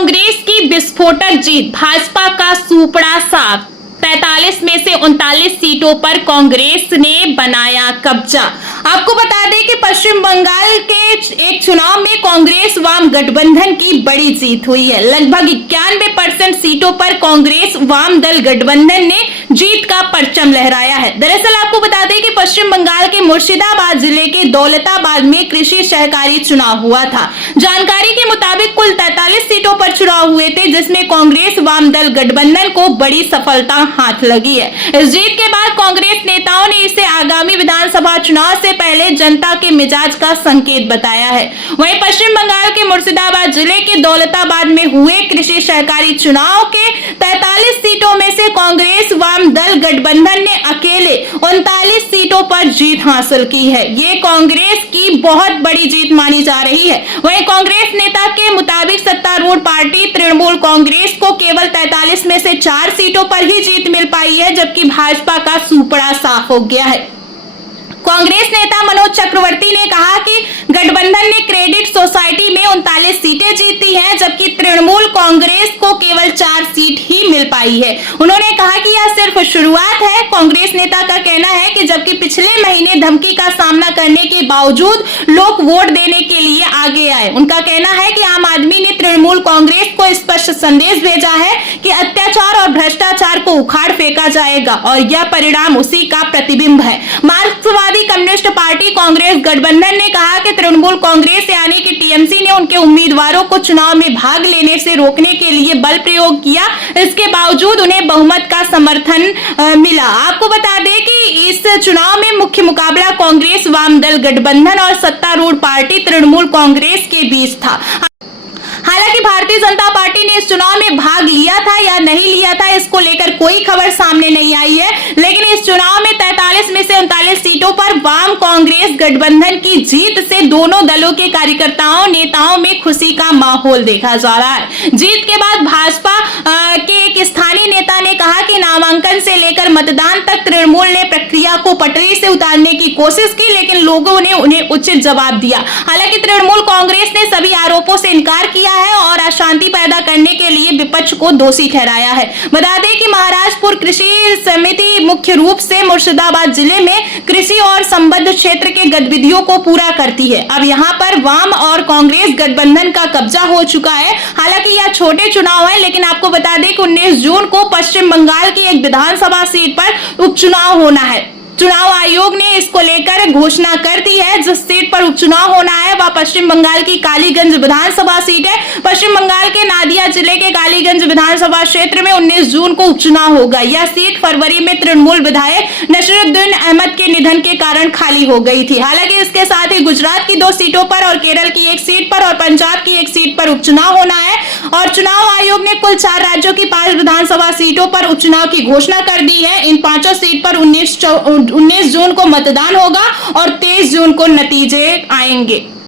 कांग्रेस की विस्फोटक जीत, भाजपा का सूपड़ा साफ। 43 में से 39 सीटों पर कांग्रेस ने बनाया कब्जा। आपको बता दें कि पश्चिम बंगाल के एक चुनाव में कांग्रेस वाम गठबंधन की बड़ी जीत हुई है। लगभग 91% सीटों पर कांग्रेस वाम दल गठबंधन ने जीत का परचम लहराया है। दरअसल आपको बता दें कि पश्चिम बंगाल के मुर्शिदाबाद जिले के दौलताबाद में कृषि सहकारी चुनाव हुआ था। जानकारी के मुताबिक कुल 43 सीटों पर चुनाव हुए थे, जिसमें कांग्रेस वाम दल गठबंधन को बड़ी सफलता हाथ लगी है। इस जीत के बाद कांग्रेस नेताओं ने इसे आगामी विधानसभा चुनाव से पहले जनता के मिजाज का संकेत बताया है। वहीं पश्चिम बंगाल के मुर्शिदाबाद जिले के दौलताबाद में हुए कृषि सहकारी चुनाव के 43 सीटों में से कांग्रेस वाम दल गठबंधन ने अकेले 39 सीटों पर जीत हासिल की है। ये कांग्रेस की बहुत बड़ी जीत मानी जा रही है। वहीं कांग्रेस नेता के मुताबिक सत्तारूढ़ पार्टी तृणमूल कांग्रेस को केवल 43 में से 4 सीटों पर ही जीत मिल पाई है, जबकि भाजपा का सूपड़ा साफ हो गया है। कांग्रेस नेता मनोज चक्रवर्ती ने कहा कि गठबंधन ने क्रेडिट सोसाइटी में 39 सीटें जीती हैं, जबकि तृणमूल कांग्रेस को केवल 4 सीट ही मिल पाई है। उन्होंने कहा कि यह सिर्फ शुरुआत है। कांग्रेस नेता का कहना है कि जबकि पिछले महीने धमकी का सामना करने के बावजूद लोग वोट देने के लिए आगे आए। उनका कहना है कि आम आदमी ने तृणमूल कांग्रेस को स्पष्ट संदेश भेजा है कि अत्याचार और भ्रष्टाचार को उखाड़ फेंका जाएगा और यह परिणाम उसी का प्रतिबिंब है। मार्क्सवादी कम्युनिस्ट पार्टी कांग्रेस गठबंधन ने कहा कि तृणमूल कांग्रेस यानी कि टीएमसी ने उनके उम्मीदवारों को चुनाव में भाग लेने से रोकने के लिए बल प्रयोग किया। इसके बावजूद उन्हें बहुमत का समर्थन मिला। आपको बता दें कि इस चुनाव में मुख्य मुकाबला कांग्रेस वाम दल गठबंधन और सत्तारूढ़ पार्टी तृणमूल कांग्रेस के बीच था। हालांकि भारतीय जनता पार्टी ने इस चुनाव में भाग लिया था या नहीं लिया था, इसको लेकर कोई खबर सामने नहीं आई है। लेकिन इस चुनाव में 43 में से 39 सीटों पर वाम कांग्रेस गठबंधन की जीत से दोनों दलों के कार्यकर्ताओं नेताओं में खुशी का माहौल देखा जा रहा है। जीत के बाद भाजपा के एक स्थानीय नेता ने कहा कि नामांकन से लेकर मतदान तक तृणमूल ने प्रक्रिया को पटरी से उतारने की कोशिश की, लेकिन लोगों ने उन्हें उचित जवाब दिया। हालांकि तृणमूल कांग्रेस ने सभी आरोपों से इनकार किया है और अशांति पैदा करने के लिए विपक्ष को दोषी ठहराया है। बता दें कि महाराजपुर कृषि समिति मुख्य रूप से मुर्शिदाबाद जिले में कृषि और संबद्ध क्षेत्र के गतिविधियों को पूरा करती है। अब यहां पर वाम और कांग्रेस गठबंधन का कब्जा हो चुका है। हालांकि यह छोटे चुनाव है, लेकिन आपको बता दें कि 19 जून को पश्चिम बंगाल की एक विधानसभा सीट पर उपचुनाव होना है। चुनाव आयोग ने इसको लेकर घोषणा कर दी है। जिस सीट पर उपचुनाव होना है वह पश्चिम बंगाल की कालीगंज विधानसभा सीट है। पश्चिम बंगाल के नादिया जिले के कालीगंज विधानसभा क्षेत्र में 19 जून को उपचुनाव होगा। यह सीट फरवरी में तृणमूल विधायक नसीरुद्दीन अहमद के निधन के कारण खाली हो गई थी। हालांकि इसके साथ ही गुजरात की 2 सीटों पर और केरल की 1 सीट पर और पंजाब की 1 सीट पर उपचुनाव होना है और चुनाव आयोग ने कुल 4 राज्यों की 5 विधानसभा सीटों पर उपचुनाव की घोषणा कर दी है। इन 5 सीट पर 19 जून को मतदान होगा और 23 जून को नतीजे आएंगे।